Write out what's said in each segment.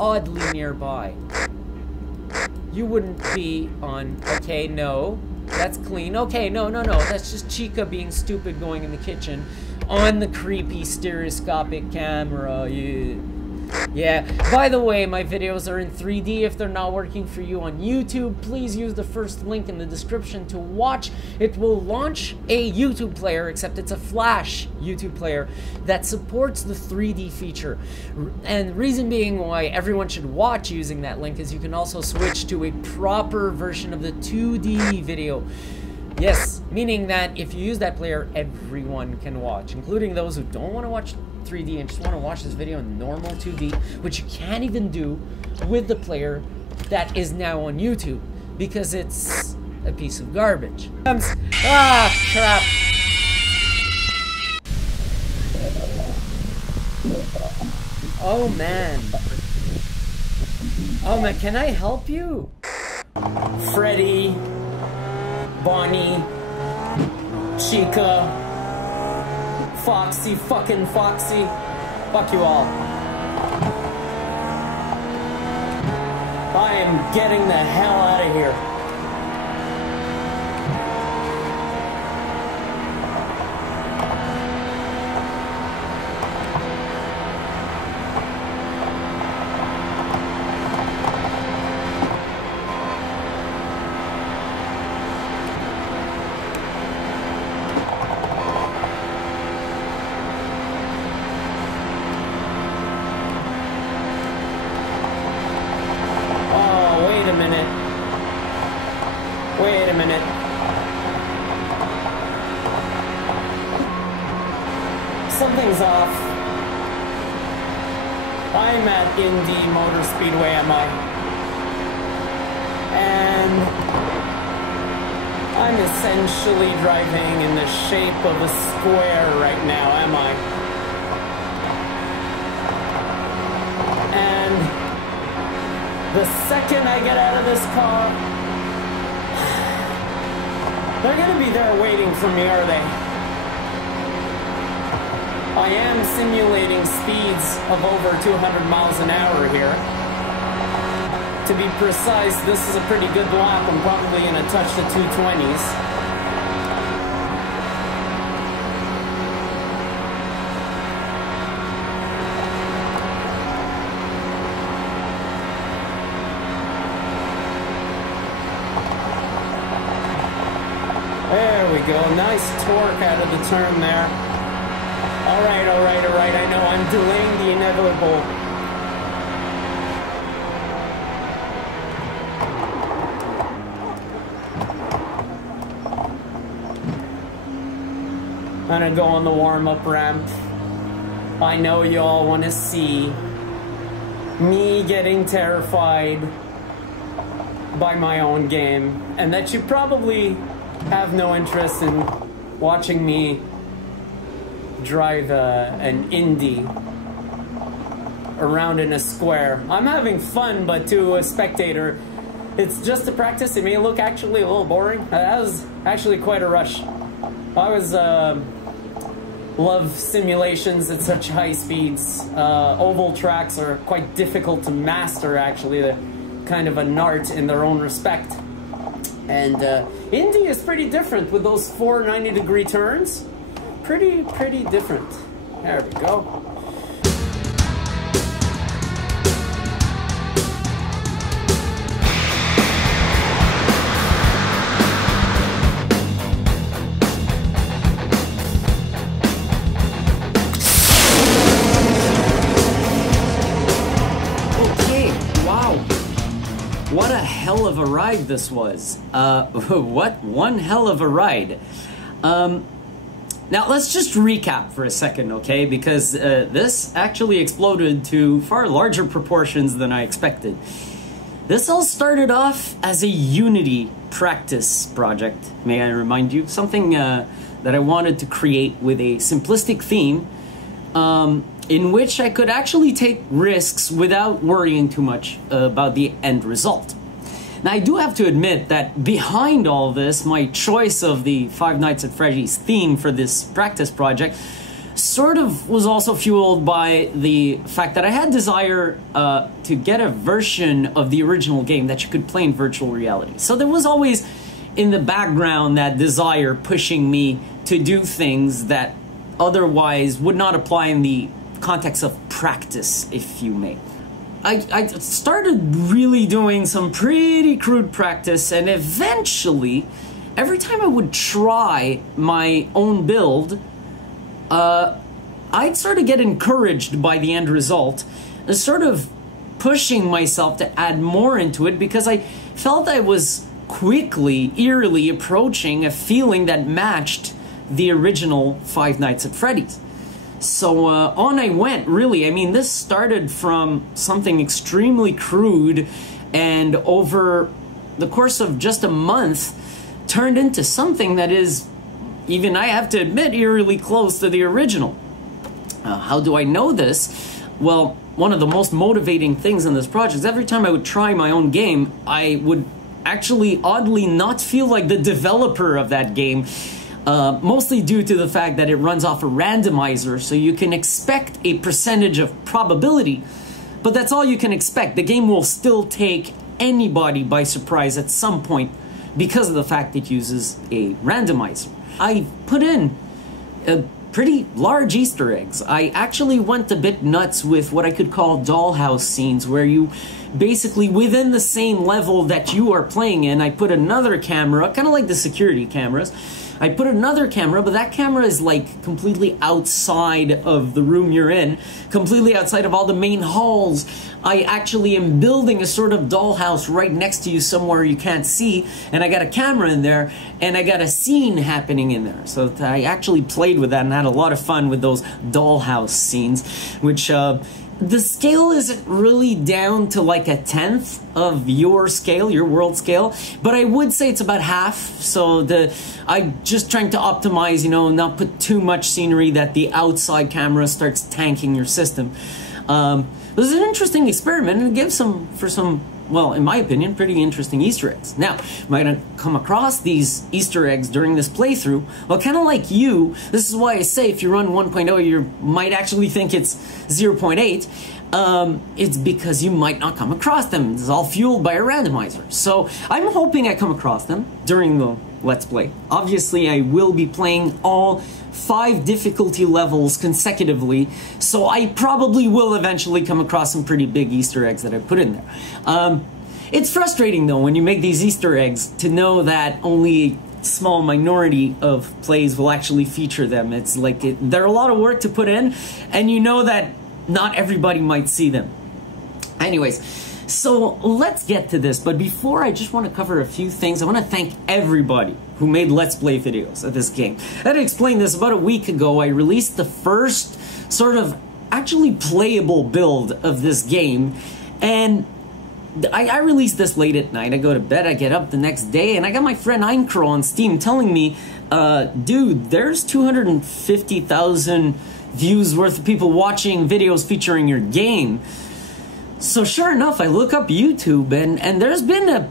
oddly nearby. You wouldn't be on, okay, no, that's clean. Okay, no, that's just Chica being stupid going in the kitchen on the creepy stereoscopic camera. Yeah, by the way, my videos are in 3D. If they're not working for you on YouTube, please use the first link in the description to watch. It will launch a YouTube player, except it's a Flash YouTube player that supports the 3D feature. And the reason being why everyone should watch using that link is you can also switch to a proper version of the 2D video. Yes, meaning that if you use that player, everyone can watch, including those who don't want to watch 3D and just want to watch this video in normal 2D, which you can't even do with the player that is now on YouTube, because it's a piece of garbage. Ah, crap. Oh, man. Oh, man, can I help you? Freddy, Bonnie, Chica, Foxy, fucking Foxy. Fuck you all. I am getting the hell out of here. Wait a minute. Something's off. I'm at Indy Motor Speedway, am I? And I'm essentially driving in the shape of a square right now, am I? And the second I get out of this car, they're gonna be there waiting for me, are they? I am simulating speeds of over 200 miles an hour here. To be precise, this is a pretty good lap. I'm probably gonna touch the 220s. There we go, nice torque out of the turn there. Alright, I know I'm delaying the inevitable. I'm gonna go on the warm-up ramp. I know you all want to see me getting terrified by my own game, and that you probably have no interest in watching me drive an Indy around in a square. I'm having fun, but to a spectator, it's just a practice. It may look actually a little boring. That was actually quite a rush. I was love simulations at such high speeds. Oval tracks are quite difficult to master, actually. They're kind of an art in their own respect. And Indy is pretty different with those 4 90-degree turns. Pretty different. There we go. Okay, wow. What a hell of a ride this was. What one hell of a ride. Now, let's just recap for a second, okay? Because this actually exploded to far larger proportions than I expected. This all started off as a Unity practice project, may I remind you? Something that I wanted to create with a simplistic theme in which I could actually take risks without worrying too much about the end result. Now, I do have to admit that behind all this, my choice of the Five Nights at Freddy's theme for this practice project sort of was also fueled by the fact that I had desire to get a version of the original game that you could play in virtual reality. So there was always in the background that desire pushing me to do things that otherwise would not apply in the context of practice, if you may. I started really doing some pretty crude practice, and eventually, every time I would try my own build, I'd sort of get encouraged by the end result, and sort of pushing myself to add more into it, because I felt I was quickly, eerily approaching a feeling that matched the original Five Nights at Freddy's. So on I went, really. I mean, this started from something extremely crude, and over the course of just a month turned into something that is, even I have to admit, eerily close to the original. How do I know this? Well, one of the most motivating things in this project is every time I would try my own game, I would actually oddly not feel like the developer of that game. Mostly due to the fact that it runs off a randomizer, so you can expect a percentage of probability, but that's all you can expect. The game will still take anybody by surprise at some point because of the fact it uses a randomizer. I put in pretty large Easter eggs. I actually went a bit nuts with what I could call dollhouse scenes, where you basically, within the same level that you are playing in, I put another camera, kind of like the security cameras. I put another camera, but that camera is like completely outside of the room you're in, completely outside of all the main halls. I actually am building a sort of dollhouse right next to you somewhere you can't see, and I got a camera in there, and I got a scene happening in there. So I actually played with that and had a lot of fun with those dollhouse scenes, which the scale isn't really down to like a 1/10 of your scale, your world scale, but I would say it's about half. So I'm just trying to optimize, you know, not put too much scenery that the outside camera starts tanking your system. It was an interesting experiment, and it gives some, well, in my opinion, pretty interesting Easter eggs. Now, am I going to come across these Easter eggs during this playthrough? Well, kind of like you, this is why I say if you run 1.0, you might actually think it's 0.8. It's because you might not come across them. It's all fueled by a randomizer. So I'm hoping I come across them during the Let's Play. Obviously, I will be playing all 5 difficulty levels consecutively, so I probably will eventually come across some pretty big Easter eggs that I put in there. It's frustrating, though, when you make these Easter eggs to know that only a small minority of plays will actually feature them. It's like they're a lot of work to put in, and you know that not everybody might see them. Anyways, so let's get to this, but before I just want to cover a few things. I want to thank everybody who made Let's Play videos of this game. I had to explain this. About a week ago, I released the first sort of actually playable build of this game, and I released this late at night. I go to bed, I get up the next day, and I got my friend Eincro on Steam telling me, dude, there's 250,000 views worth of people watching videos featuring your game. So sure enough, I look up YouTube, and there's been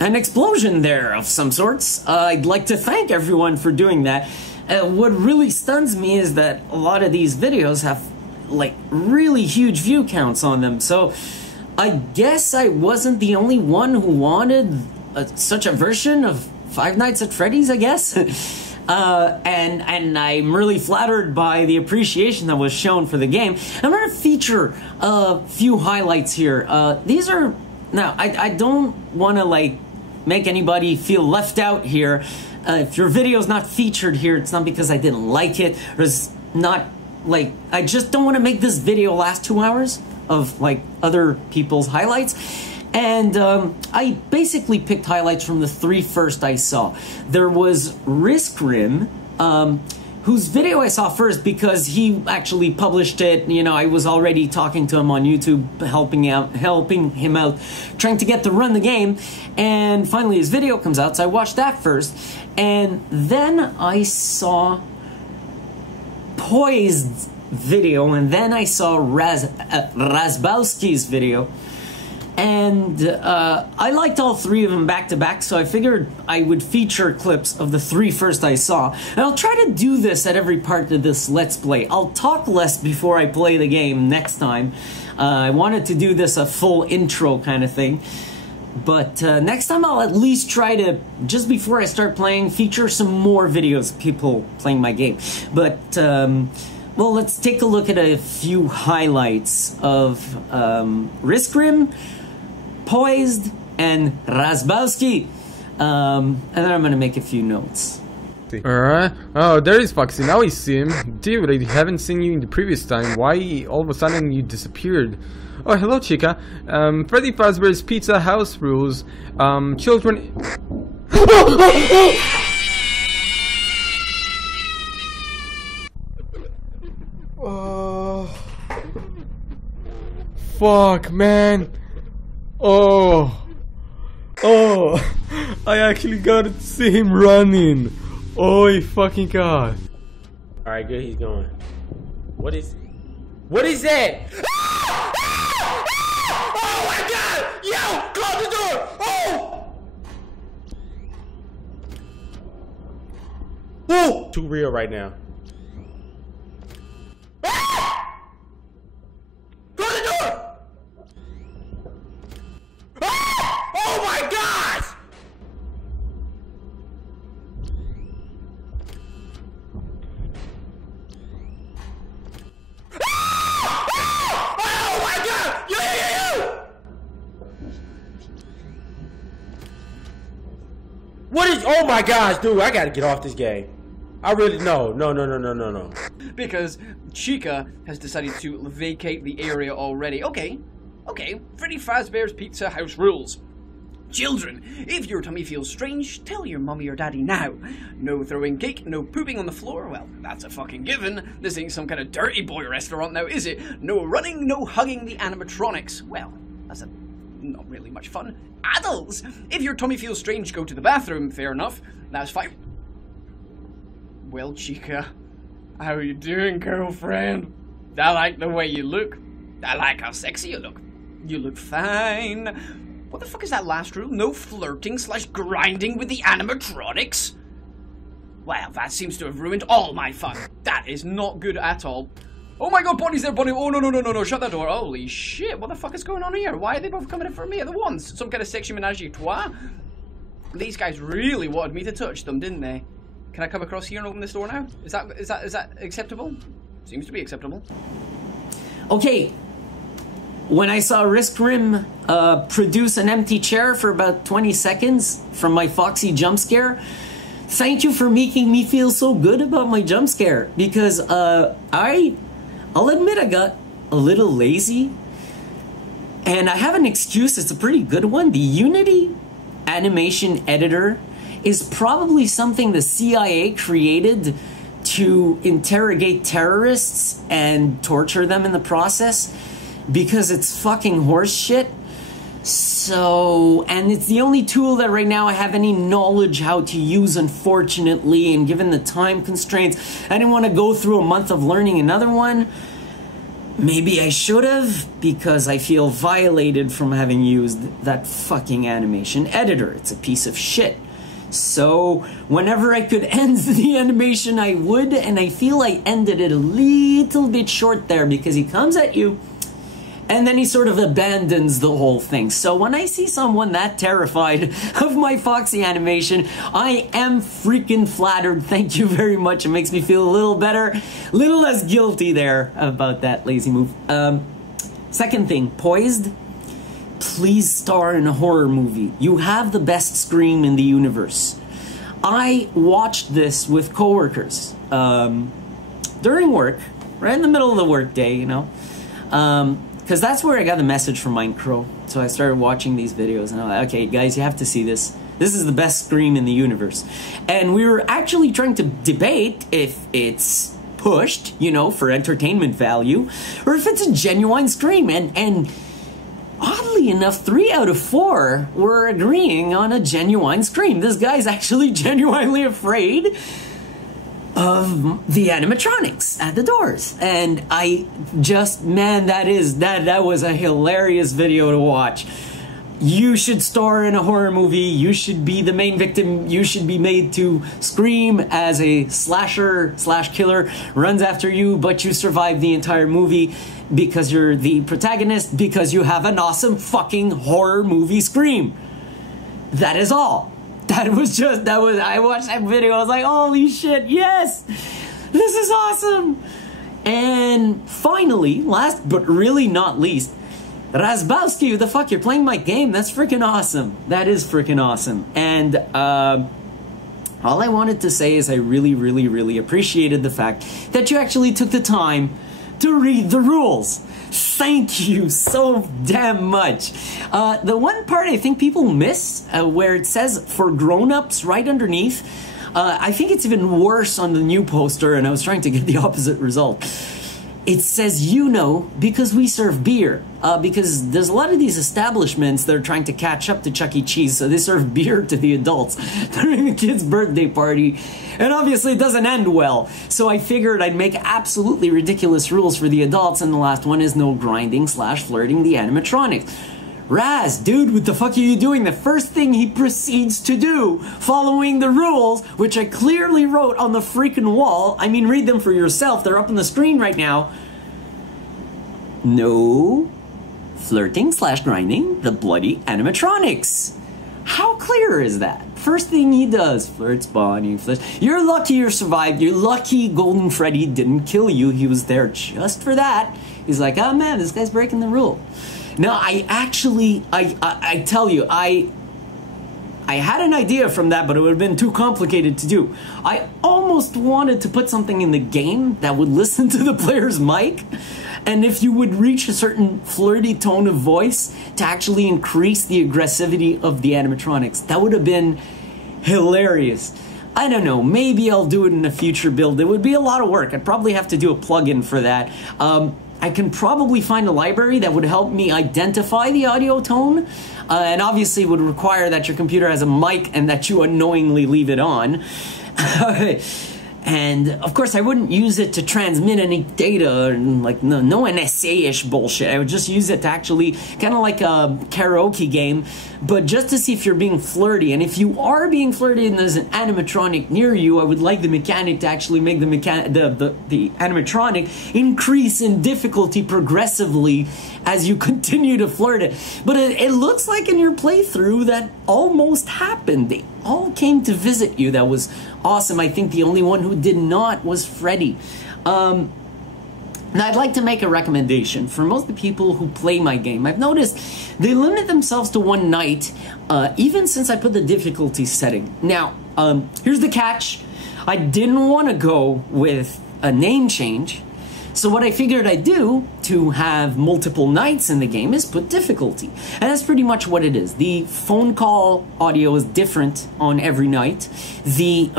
an explosion there of some sorts. I'd like to thank everyone for doing that. What really stuns me is that a lot of these videos have like really huge view counts on them. So I guess I wasn't the only one who wanted such a version of Five Nights at Freddy's, I guess. And I'm really flattered by the appreciation that was shown for the game. I'm going to feature a few highlights here. These are, now, I don't want to like make anybody feel left out here. If your video's not featured here, it's not because I didn't like it, or it's not like, I just don't want to make this video last 2 hours of like other people's highlights. And I basically picked highlights from the 3 first I saw. There was Riskrim, whose video I saw first because he actually published it. You know, I was already talking to him on YouTube, helping him out, trying to get to run the game. And finally his video comes out, so I watched that first. And then I saw Poised's video, and then I saw Razbowski's video. And I liked all three of them back to back, so I figured I would feature clips of the three first I saw. And I'll try to do this at every part of this Let's Play. I'll talk less before I play the game next time. I wanted to do this a full intro kind of thing. But next time I'll at least try to, just before I start playing, feature some more videos of people playing my game. But, well, let's take a look at a few highlights of Riskrim, Poised, and Razbowski. And then I'm going to make a few notes. Alright. Oh, there is Foxy. Now I see him. Dude, I haven't seen you in the previous time. Why all of a sudden you disappeared? Oh, hello, Chica. Freddy Fazbear's Pizza House rules. Children... Oh... Fuck, man. Oh... I actually got to see him running. Oh, fucking god. Alright, good, he's going. What is that? Oh my god! Yo! Close the door! Oh! Oh! Too real right now. Close the door! Oh my god! What is? Oh my gosh, dude! I gotta get off this game. I really no. Because Chica has decided to vacate the area already. Okay. Freddy Fazbear's Pizza House rules. Children, if your tummy feels strange, tell your mommy or daddy now. No throwing cake, no pooping on the floor. Well, that's a fucking given. This ain't some kind of dirty boy restaurant now, is it? No running, no hugging the animatronics. Well, that's not really much fun. Adults, if your tummy feels strange, go to the bathroom. Fair enough. That's fine. Well, Chica, how are you doing, girlfriend? I like the way you look. I like how sexy you look. You look fine. What the fuck is that last rule? No flirting / grinding with the animatronics? Well, that seems to have ruined all my fun. That is not good at all. Oh my god, Bonnie's there, Bonnie! Oh, no, shut that door. Holy shit, what the fuck is going on here? Why are they both coming in for me at the once? Some kind of sexy menage a trois? These guys really wanted me to touch them, didn't they? Can I come across here and open this door now? Is that acceptable? Seems to be acceptable. Okay. When I saw Riskrim produce an empty chair for about 20 seconds from my Foxy jump scare, thank you for making me feel so good about my jump scare. Because I'll admit I got a little lazy. And I have an excuse, it's a pretty good one. The Unity animation editor is probably something the CIA created to interrogate terrorists and torture them in the process, because it's fucking horse shit. So, and it's the only tool that right now I have any knowledge how to use, unfortunately, and given the time constraints, I didn't want to go through a month of learning another one. Maybe I should have, because I feel violated from having used that fucking animation editor. It's a piece of shit. So, whenever I could end the animation, I would, and I feel I ended it a little bit short there, because he comes at you, and then he sort of abandons the whole thing. So when I see someone that terrified of my Foxy animation, I am freaking flattered. Thank you very much. It makes me feel a little better, a little less guilty there about that lazy move. Second thing, Poised. Please star in a horror movie. You have the best scream in the universe. I watched this with coworkers during work, right in the middle of the workday, you know. Because that's where I got the message from Minecraft. So I started watching these videos, and I'm like, okay, guys, you have to see this. This is the best scream in the universe. And we were actually trying to debate if it's pushed, you know, for entertainment value, or if it's a genuine scream. And oddly enough, 3 out of 4 were agreeing on a genuine scream. This guy's actually genuinely afraid of the animatronics at the doors. And I just, man, that was a hilarious video to watch. you should star in a horror movie, you should be the main victim, you should be made to scream as a slasher/killer runs after you, but you survive the entire movie because you're the protagonist, because you have an awesome fucking horror movie scream. That is all. I watched that video, I was like, holy shit, yes! This is awesome! And finally, last but really not least, Razbowski, who the fuck, you're playing my game? That's freaking awesome. That is freaking awesome. And all I wanted to say is I really, really, really appreciated the fact that you actually took the time to read the rules. Thank you so damn much. The one part I think people miss, where it says for grown-ups right underneath, I think it's even worse on the new poster, and I was trying to get the opposite result. It says, you know, because we serve beer. Because there's a lot of these establishments that are trying to catch up to Chuck E. Cheese, so they serve beer to the adults during the kid's birthday party. And obviously it doesn't end well. So I figured I'd make absolutely ridiculous rules for the adults, and the last one is no grinding/flirting the animatronics. Raz, dude, what the fuck are you doing? The first thing he proceeds to do, following the rules, which I clearly wrote on the freaking wall. I mean, read them for yourself. They're up on the screen right now. No flirting/grinding the bloody animatronics. How clear is that? First thing he does, flirts Bonnie, flirts. You're lucky you survived. You're lucky Golden Freddy didn't kill you. He was there just for that. He's like, oh man, this guy's breaking the rule. Now, I tell you, I had an idea from that, but it would have been too complicated to do. I almost wanted to put something in the game that would listen to the player's mic, and if you would reach a certain flirty tone of voice to actually increase the aggressivity of the animatronics. That would have been hilarious. I don't know, maybe I'll do it in a future build. It would be a lot of work. I'd probably have to do a plugin for that. I can probably find a library that would help me identify the audio tone, and obviously would require that your computer has a mic and that you unknowingly leave it on. And of course I wouldn't use it to transmit any data, and like no NSA-ish bullshit. I would just use it to actually, kind of like a karaoke game, but just to see if you're being flirty. And if you are being flirty and there's an animatronic near you, I would like the mechanic to actually make the animatronic increase in difficulty progressively as you continue to flirt it. But it looks like in your playthrough that almost happened. They all came to visit you. That was awesome. I think the only one who did not was Freddy. Now I'd like to make a recommendation for most of the people who play my game. I've noticed they limit themselves to one night, even since I put the difficulty setting. Now, here's the catch. I didn't want to go with a name change. So what I figured I'd do to have multiple nights in the game is put difficulty. And that's pretty much what it is. The phone call audio is different on every night. The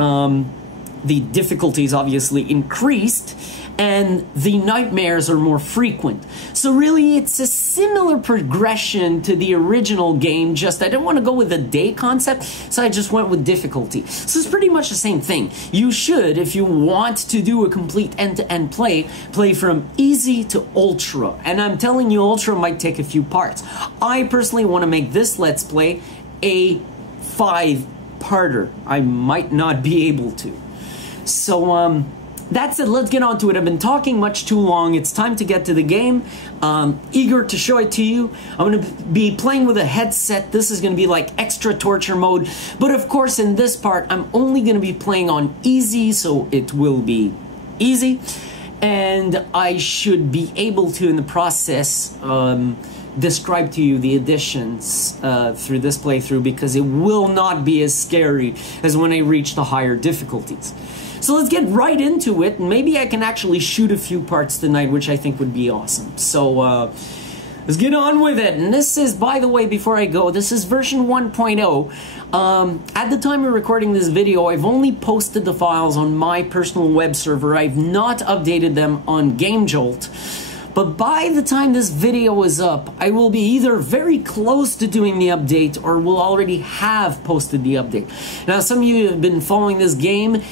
difficulty is obviously increased, and the nightmares are more frequent. So really it's a similar progression to the original game, just I didn't want to go with the day concept, so I just went with difficulty. So it's pretty much the same thing. You should, if you want to do a complete end-to-end play from easy to ultra. And I'm telling you, ultra might take a few parts. I personally want to make this Let's Play a 5-parter. I might not be able to. So, that's it. Let's get on to it. I've been talking much too long. It's time to get to the game. Eager to show it to you. I'm going to be playing with a headset. This is going to be like extra torture mode. But of course, in this part, I'm only going to be playing on easy, so it will be easy. And I should be able to, in the process, describe to you the additions through this playthrough, because it will not be as scary as when I reach the higher difficulties. So let's get right into it. Maybe I can actually shoot a few parts tonight, which I think would be awesome. So let's get on with it. And this is, by the way, before I go, this is version 1.0. At the time of recording this video, I've only posted the files on my personal web server. I've not updated them on GameJolt. But by the time this video is up, I will be either very close to doing the update or will already have posted the update. Now, some of you have been following this game.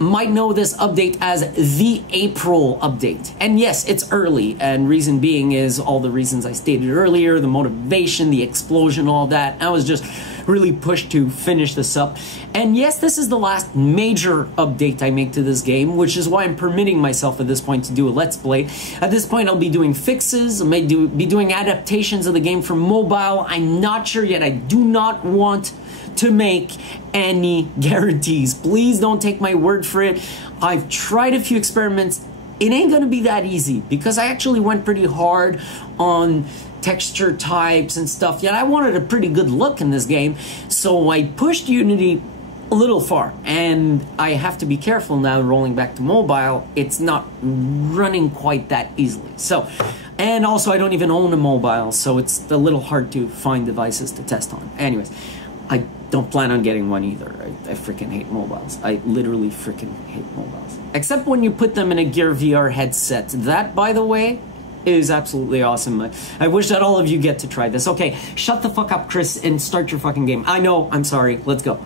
might know this update as the April update. And yes, it's early, and reason being is all the reasons I stated earlier, the motivation, the explosion, all that. I was just really pushed to finish this up. And yes, this is the last major update I make to this game, which is why I'm permitting myself at this point to do a Let's Play. At this point, I'll be doing fixes, I may be doing adaptations of the game for mobile. I'm not sure yet. I do not want to make any guarantees. Please don't take my word for it. I've tried a few experiments. It ain't gonna be that easy because I actually went pretty hard on texture types and stuff. Yet I wanted a pretty good look in this game, so I pushed Unity a little far, and I have to be careful now rolling back to mobile. It's not running quite that easily. So, and also I don't even own a mobile, so it's a little hard to find devices to test on. Anyways, I don't plan on getting one either. I freaking hate mobiles. I literally freaking hate mobiles. Except when you put them in a Gear VR headset. That, by the way, is absolutely awesome. I wish that all of you get to try this. Okay, shut the fuck up, Chris, and start your fucking game. I know, I'm sorry. Let's go.